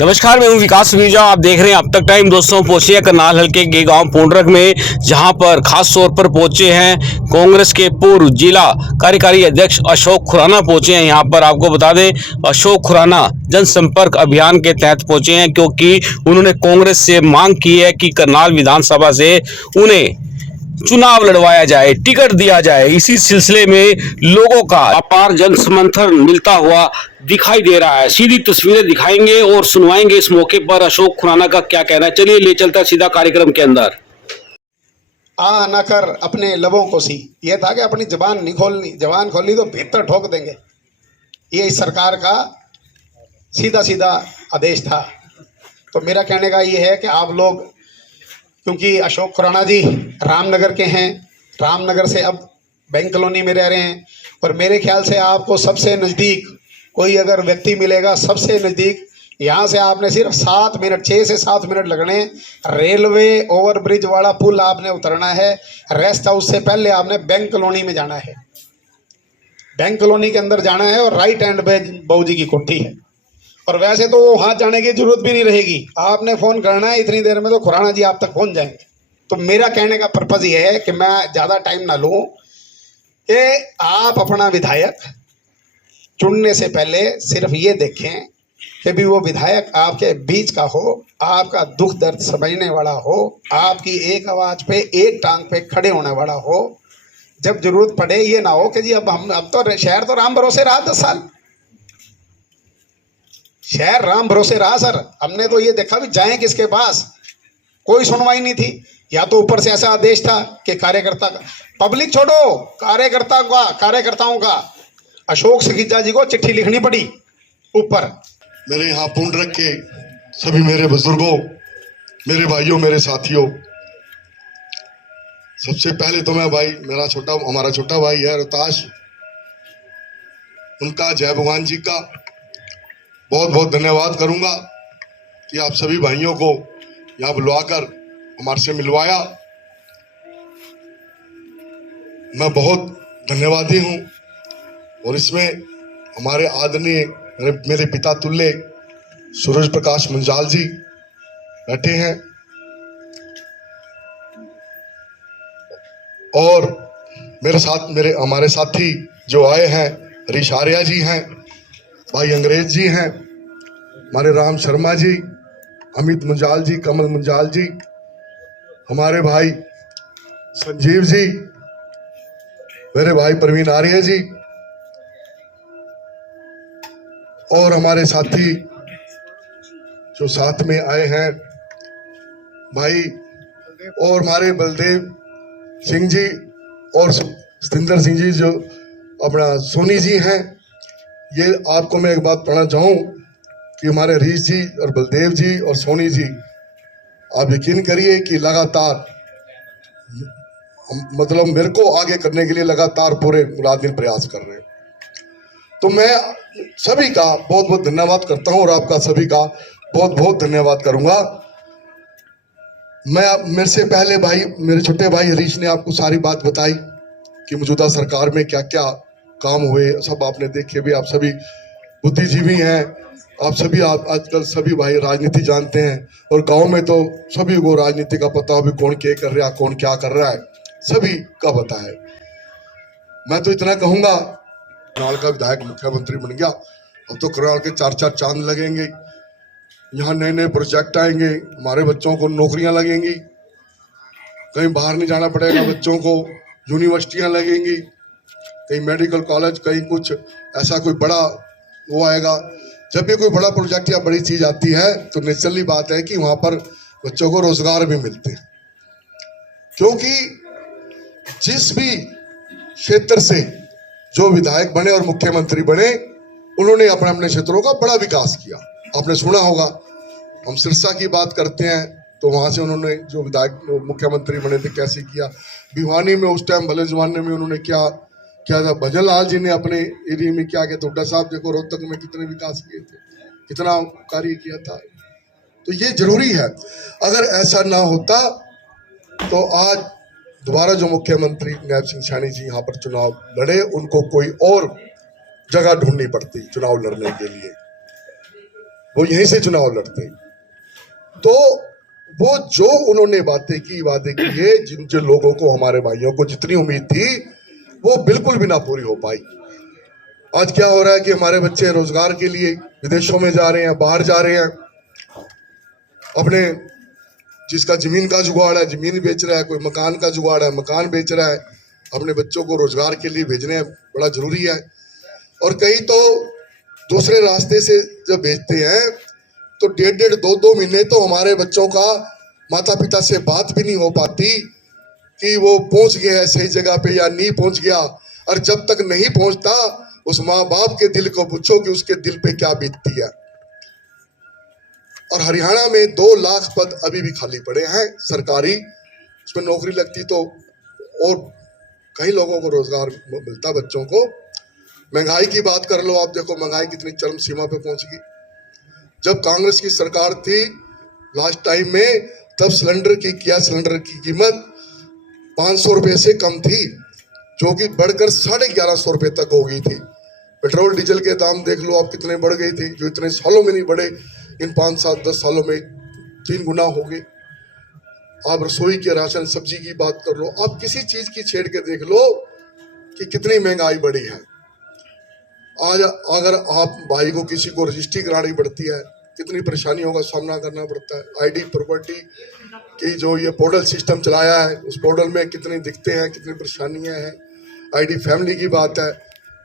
नमस्कार, मैं हूं विकास मीजा। आप देख रहे हैं अब तक टाइम। दोस्तों, पहुंचे हैं करनाल हल्के के गांव पुंडरक में, जहां पर खास तौर पर पहुंचे हैं कांग्रेस के पूर्व जिला कार्यकारी अध्यक्ष अशोक खुराना पहुंचे हैं। यहां पर आपको बता दें, अशोक खुराना जनसंपर्क अभियान के तहत पहुंचे हैं, क्योंकि उन्होंने कांग्रेस से मांग की है कि करनाल विधानसभा से उन्हें चुनाव लड़वाया जाए, टिकट दिया जाए। इसी सिलसिले में लोगों का अपार जन समर्थन मिलता हुआ दिखाई दे रहा है। सीधी तस्वीरें दिखाएंगे और सुनवाएंगे इस मौके पर अशोक खुराना का क्या कहना है। चलिए ले चलता सीधा कार्यक्रम के अंदर। आ न कर अपने लबों को सी, यह था कि अपनी जबान नहीं खोलनी, जबान खोली तो भीतर ठोक देंगे। ये इस सरकार का सीधा सीधा आदेश था। तो मेरा कहने का ये है कि आप लोग, क्योंकि अशोक खुराना जी रामनगर के हैं, रामनगर से अब बैंक कॉलोनी में रह रहे हैं, और मेरे ख्याल से आपको सबसे नज़दीक कोई अगर व्यक्ति मिलेगा, सबसे नज़दीक यहाँ से आपने सिर्फ 7 मिनट, 6 से 7 मिनट लगने। रेलवे ओवरब्रिज वाला पुल आपने उतरना है। रेस्ट हाउस से पहले आपने बैंक कॉलोनी में जाना है। बैंक कॉलोनी के अंदर जाना है और राइट हैंड पे बहू जी की कोठी है। और वैसे तो वहाँ जाने की जरूरत भी नहीं रहेगी, आपने फ़ोन करना है, इतनी देर में तो खुराना जी आप तक पहुँच जाएंगे। तो मेरा कहने का पर्पज़ ये है कि मैं ज़्यादा टाइम ना लूँ, कि आप अपना विधायक चुनने से पहले सिर्फ ये देखें कि भी वो विधायक आपके बीच का हो, आपका दुख दर्द समझने वाला हो, आपकी एक आवाज़ पे, एक टांग पे खड़े होने वाला हो। जब जरूरत पड़े ये ना हो कि जी अब तो शहर तो राम भरोसे रहा 10 साल, शहर राम भरोसे रहा सर। हमने तो ये देखा भी जाएं किसके पास, कोई सुनवाई नहीं थी। या तो ऊपर से ऐसा आदेश था कि कार्यकर्ता, पब्लिक छोड़ो, कार्यकर्ताओं का अशोक सखीजा जी को चिट्ठी लिखनी पड़ी ऊपर। मेरे यहाँ पुंडरक के सभी मेरे बुजुर्गों, मेरे भाइयों, मेरे साथियों, सबसे पहले तो मैं हमारा छोटा भाई है रोहताश, उनका जय भगवान जी का बहुत बहुत धन्यवाद करूंगा कि आप सभी भाइयों को यहाँ बुलवाकर हमारे से मिलवाया। मैं बहुत धन्यवादी हूँ। और इसमें हमारे आदरणीय मेरे पिता तुल्य सूरज प्रकाश मुंजाल जी बैठे हैं, और हमारे साथी जो आए हैं, हरीश आर्या जी हैं, भाई अंग्रेज जी हैं, हमारे राम शर्मा जी, अमित मुंजाल जी, कमल मुंजाल जी, हमारे भाई संजीव जी, मेरे भाई प्रवीण आर्य जी, और हमारे साथी जो साथ में आए हैं भाई, और हमारे बलदेव सिंह जी और सतिंदर सिंह जी जो अपना सोनी जी हैं। ये आपको मैं एक बात बताना चाहूँ कि हमारे हरीश जी और बलदेव जी और सोनी जी, आप यकीन करिए कि लगातार मतलब मेरे को आगे करने के लिए लगातार पूरे रात दिन प्रयास कर रहे हैं। तो मैं सभी का बहुत बहुत धन्यवाद करता हूं, और आपका सभी का बहुत बहुत धन्यवाद करूंगा। मेरे से पहले मेरे छोटे भाई हरीश ने आपको सारी बात बताई कि मौजूदा सरकार में क्या क्या काम हुए, सब आपने देखे भी। आप सभी बुद्धिजीवी हैं, आप आजकल सभी भाई राजनीति जानते हैं, और गांव में तो सभी को राजनीति का पता हो भी कौन क्या कर रहा है, कौन क्या कर रहा है, सभी का पता है। मैं तो इतना कहूंगा, करनाल का विधायक मुख्यमंत्री बन गया, अब तो करनाल के 4-4 चांद लगेंगे, यहाँ नए नए प्रोजेक्ट आएंगे, हमारे बच्चों को नौकरियां लगेंगी, कहीं बाहर नहीं जाना पड़ेगा बच्चों को, यूनिवर्सिटियां लगेंगी, कहीं मेडिकल कॉलेज, कहीं कुछ ऐसा कोई बड़ा वो आएगा। जब भी कोई बड़ा प्रोजेक्ट या बड़ी चीज आती है तो नेचुरली बात है कि वहां पर बच्चों को रोजगार भी मिलते हैं, क्योंकि जिस भी क्षेत्र से जो विधायक बने और मुख्यमंत्री बने, उन्होंने अपने अपने क्षेत्रों का बड़ा विकास किया। आपने सुना होगा, हम सिरसा की बात करते हैं तो वहां से उन्होंने जो विधायक मुख्यमंत्री बने थे कैसे किया। भिवानी में उस टाइम भले जमाने में उन्होंने क्या था, भजन लाल जी ने अपने एरिया में क्या किया, तोड्डा साहब देखो रोहतक में कितने विकास किए थे, कितना कार्य किया था। तो ये जरूरी है। अगर ऐसा ना होता तो आज दोबारा जो मुख्यमंत्री नायब सिंह सैनी जी यहाँ पर चुनाव लड़े, उनको कोई और जगह ढूंढनी पड़ती चुनाव लड़ने के लिए। वो यहीं से चुनाव लड़ते। तो वो जो उन्होंने बातें की, वादे किए, जिन जिन लोगों को, हमारे भाइयों को जितनी उम्मीद थी, वो बिल्कुल भी ना पूरी हो पाई। आज क्या हो रहा है कि हमारे बच्चे रोजगार के लिए विदेशों में जा रहे हैं, बाहर जा रहे हैं, अपने जिसका जमीन का जुगाड़ है जमीन बेच रहा है, कोई मकान का जुगाड़ है मकान बेच रहा है, अपने बच्चों को रोजगार के लिए भेजने बड़ा जरूरी है। और कई तो दूसरे रास्ते से जब भेजते हैं तो 1.5 2 महीने तो हमारे बच्चों का माता पिता से बात भी नहीं हो पाती कि वो पहुंच गया है सही जगह पे या नहीं पहुंच गया। और जब तक नहीं पहुंचता, उस माँ बाप के दिल को पूछो कि उसके दिल पे क्या बीतती है। और हरियाणा में 2 लाख पद अभी भी खाली पड़े हैं सरकारी, उसमें नौकरी लगती तो और कई लोगों को रोजगार मिलता, बच्चों को। महंगाई की बात कर लो, आप देखो महंगाई कितनी चरम सीमा पे पहुंच गई। जब कांग्रेस की सरकार थी लास्ट टाइम में, तब सिलेंडर की कीमत 500 रुपए से कम थी, जो कि बढ़कर 1150 रुपए तक हो गई थी। पेट्रोल डीजल के दाम देख लो आप कितने बढ़ गए थे, जो इतने सालों में नहीं बढ़े, इन 5 7 10 सालों में 3 गुना हो गए। आप रसोई के राशन सब्जी की बात कर लो, आप किसी चीज की छेड़ के देख लो कि कितनी महंगाई बढ़ी है। आज अगर आप भाई को किसी को रजिस्ट्री करानी पड़ती है, कितनी परेशानियों का सामना करना पड़ता है। आईडी प्रॉपर्टी की जो ये पोर्टल सिस्टम चलाया है, उस पोर्टल में कितनी दिक्कतें हैं, कितनी परेशानियां हैं। आईडी फैमिली की बात है,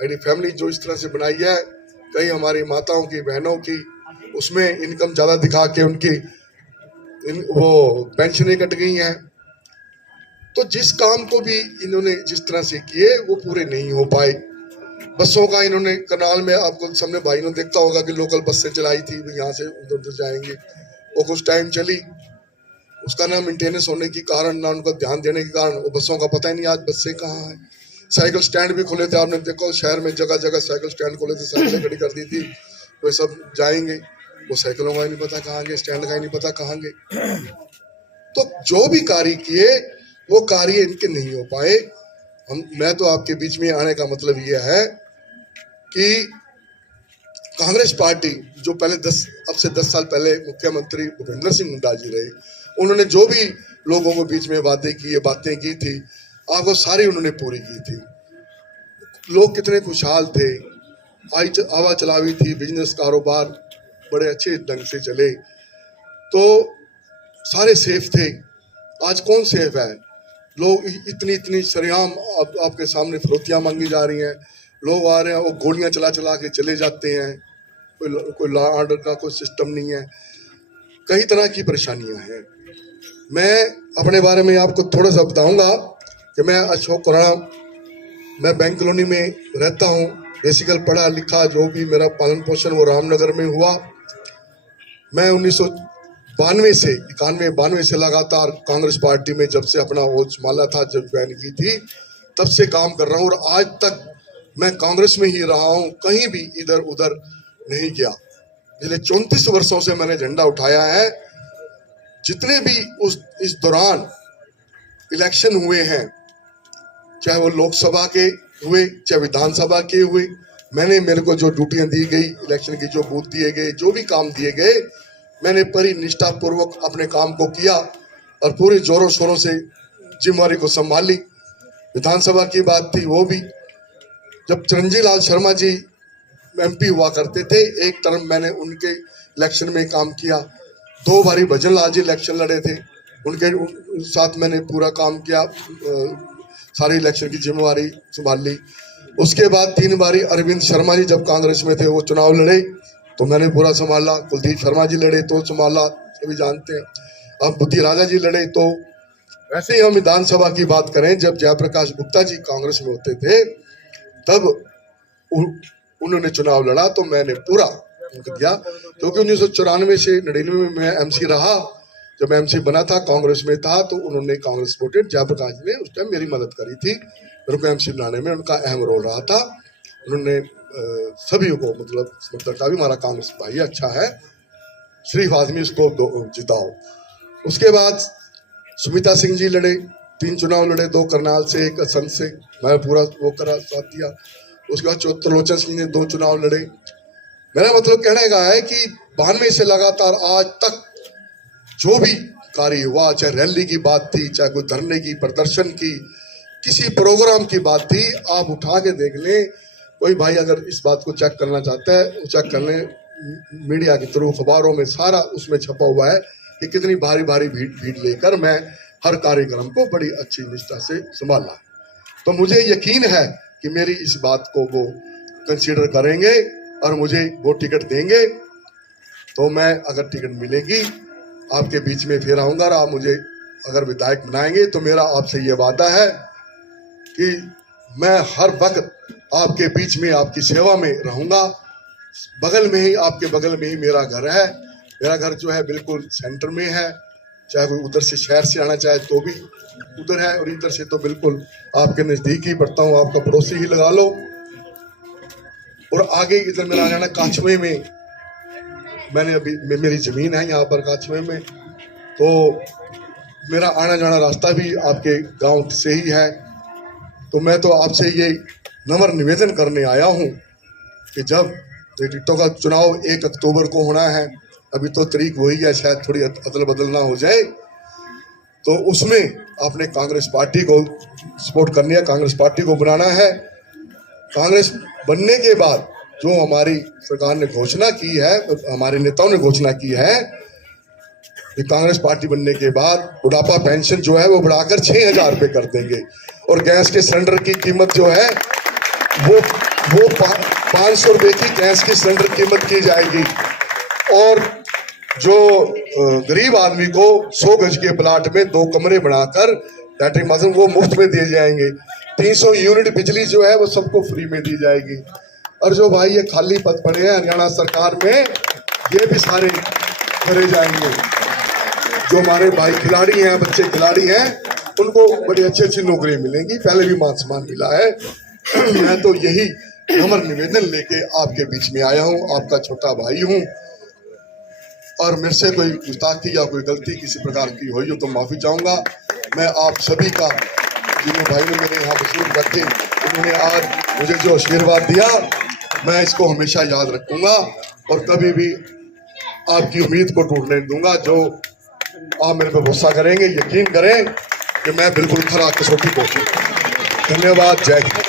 आईडी फैमिली जो इस तरह से बनाई है, कई हमारी माताओं की, बहनों की, उसमें इनकम ज्यादा दिखा के उनकी वो पेंशनें कट गई हैं। तो जिस काम को भी इन्होंने जिस तरह से किए वो पूरे नहीं हो पाए। बसों का इन्होंने करनाल में, आपको सामने भाई ने देखता होगा कि लोकल बस से चलाई थी, यहाँ से उधर उधर जाएंगे, वो कुछ टाइम चली, उसका ना मेंटेनेंस होने के कारण, ना उनका ध्यान देने के कारण वो बसों का पता ही नहीं आज बसें कहाँ है। साइकिल स्टैंड भी खुले थे, आपने देखो शहर में जगह जगह साइकिल स्टैंड खुले थे, साइकिलें खड़ी कर दी थी, वो सब जाएंगे, वो साइकिलों का ही नहीं पता कहाँ गए, स्टैंड का ही नहीं पता कहाँ गए। तो जो भी कार्य किए वो कार्य इनके नहीं हो पाए। मैं तो आपके बीच में आने का मतलब ये है कि कांग्रेस पार्टी जो पहले अब से 10 साल पहले मुख्यमंत्री भूपेंद्र सिंह हुड्डा जी रहे, उन्होंने जो भी लोगों के बीच में बातें की थी, आपको सारी उन्होंने पूरी की थी। लोग कितने खुशहाल थे, हवा चलावी थी, बिजनेस कारोबार बड़े अच्छे ढंग से चले, तो सारे सेफ थे। आज कौन सेफ है? लोग इतनी सरेआम आपके सामने फिरौतियां मांगी जा रही हैं, लोग आ रहे हैं, वो गोलियां चला चला के चले जाते हैं, कोई लॉ ऑर्डर का कोई सिस्टम नहीं है, कई तरह की परेशानियां हैं। मैं अपने बारे में आपको थोड़ा सा बताऊंगा कि मैं अशोक खुराना, मैं बैंक कॉलोनी में रहता हूँ, बेसिकल पढ़ा लिखा, जो भी मेरा पालन पोषण वो रामनगर में हुआ। मैं 1992 से 91-92 से लगातार कांग्रेस पार्टी में, जब से अपना वो संभाला था, जब ज्वाइन की थी, तब से काम कर रहा हूँ और आज तक मैं कांग्रेस में ही रहा हूँ, कहीं भी इधर उधर नहीं गया। पिछले 34 वर्षों से मैंने झंडा उठाया है। जितने भी इस दौरान इलेक्शन हुए हैं, चाहे वो लोकसभा के हुए चाहे विधानसभा के हुए, मेरे को जो ड्यूटियां दी गई, इलेक्शन की जो बूथ दिए गए, जो भी काम दिए गए, मैंने बड़ी निष्ठा पूर्वक अपने काम को किया और पूरे जोरों शोरों से जिम्मेवारी को संभाली। विधानसभा की बात थी, वो भी जब चिरंजीव लाल शर्मा जी MP हुआ करते थे, एक टर्म मैंने उनके इलेक्शन में काम किया। 2 बारी भजन लाल जी इलेक्शन लड़े थे, उनके साथ मैंने पूरा काम किया, सारी इलेक्शन की जिम्मेवारी संभाल ली। उसके बाद 3 बारी अरविंद शर्मा जी जब कांग्रेस में थे, वो चुनाव लड़े तो मैंने पूरा संभाला। कुलदीप शर्मा जी लड़े तो संभाला, सभी जानते हैं। अब बुद्धि राजा जी लड़े तो। वैसे ही हम विधानसभा की बात करें, जब जयप्रकाश गुप्ता जी कांग्रेस में होते थे, तब उन्होंने चुनाव लड़ा तो मैंने पूरा उनको दिया, क्योंकि 1994 से 99 में मैं MC रहा। जब मैं MC बना था, कांग्रेस में था, तो उन्होंने कांग्रेस वोटेड, जयप्रकाश ने उस टाइम मेरी मदद करी थी, मेरे को MC बनाने में उनका अहम रोल रहा था। उन्होंने सभी को मतलब समर्थन का भी, हमारा कांग्रेस भाई अच्छा है, सिर्फ आदमी उसको जिताओ। उसके बाद सुमिता सिंह जी लड़े, 3 चुनाव लड़े, 2 करनाल से, 1 असंध से, मैं पूरा वो करा, साथ दिया। उसके बाद त्रिलोचन सिंह ने 2 चुनाव लड़े, मेरा मतलब कहने का है कि 92 से लगातार आज तक जो भी कार्य हुआ, चाहे रैली की बात थी, चाहे कोई धरने की, प्रदर्शन की, किसी प्रोग्राम की बात थी, आप उठा के देख लें। कोई भाई अगर इस बात को चेक करना चाहता है वो चेक कर लें, मीडिया के थ्रू, अखबारों में सारा उसमें छपा हुआ है कि कितनी भारी भारी भीड़ लेकर मैं हर कार्यक्रम को बड़ी अच्छी निष्ठा से संभाला। तो मुझे यकीन है कि मेरी इस बात को वो कंसीडर करेंगे और मुझे वो टिकट देंगे। तो मैं अगर टिकट मिलेगी आपके बीच में फिर आऊंगा और आप मुझे अगर विधायक बनाएंगे तो मेरा आपसे ये वादा है कि मैं हर वक्त आपके बीच में आपकी सेवा में रहूंगा। बगल में ही, आपके बगल में ही मेरा घर है। मेरा घर जो है बिल्कुल सेंटर में है, चाहे कोई उधर से शहर से आना चाहे तो भी उधर है, और इधर से तो बिल्कुल आपके नजदीक ही पड़ता हूँ, आपका पड़ोसी ही लगा लो। और आगे इधर मेरा आ जाना काचवे में, मैंने अभी मेरी जमीन है यहाँ पर काचवे में, तो मेरा आना जाना रास्ता भी आपके गांव से ही है। तो मैं तो आपसे ये नम्र निवेदन करने आया हूँ कि जब ये टिकटों का चुनाव 1 अक्टूबर को होना है, अभी तो तारीख वही है, शायद थोड़ी अदल बदल ना हो जाए, तो उसमें आपने कांग्रेस पार्टी को सपोर्ट करनी है, कांग्रेस पार्टी को बनाना है। कांग्रेस बनने के बाद जो हमारी सरकार ने घोषणा की है, हमारे नेताओं ने घोषणा की है कि कांग्रेस पार्टी बनने के बाद बुढ़ापा पेंशन जो है वो बढ़ाकर 6,000 रुपये कर देंगे, और गैस के सिलेंडर की कीमत जो है वो 500 रुपये की गैस की सिलेंडर कीमत की जाएगी। और जो गरीब आदमी को 100 गज के प्लाट में 2 कमरे बनाकर लैट्रिन बाथरूम वो मुफ्त में दिए जाएंगे। 300 यूनिट बिजली जो है वो सबको फ्री में दी जाएगी। और जो भाई ये खाली पद पड़े हैं हरियाणा सरकार में, ये भी सारे भरे जाएंगे। जो हमारे भाई खिलाड़ी हैं, बच्चे खिलाड़ी हैं, उनको बड़ी अच्छी अच्छी नौकरियां मिलेंगी। पहले भी मान सम्मान मिला है। मैं तो यही नम्र निवेदन लेके आपके बीच में आया हूँ, आपका छोटा भाई हूँ, और मेरे से कोई गुस्ताखी या कोई गलती किसी प्रकार की हुई हो तो माफी चाहूंगा। मैं आप सभी का, जिन्हें भाई ने मेरे यहाँ बुजुर्ग बैठे, उन्होंने आज मुझे जो आशीर्वाद दिया, मैं इसको हमेशा याद रखूंगा और कभी भी आपकी उम्मीद को टूटने दूंगा। जो आप मेरे पे भरोसा करेंगे, यकीन करें कि मैं बिल्कुल खरा कसौटी पहुंचूंगा। धन्यवाद। जय हिंद।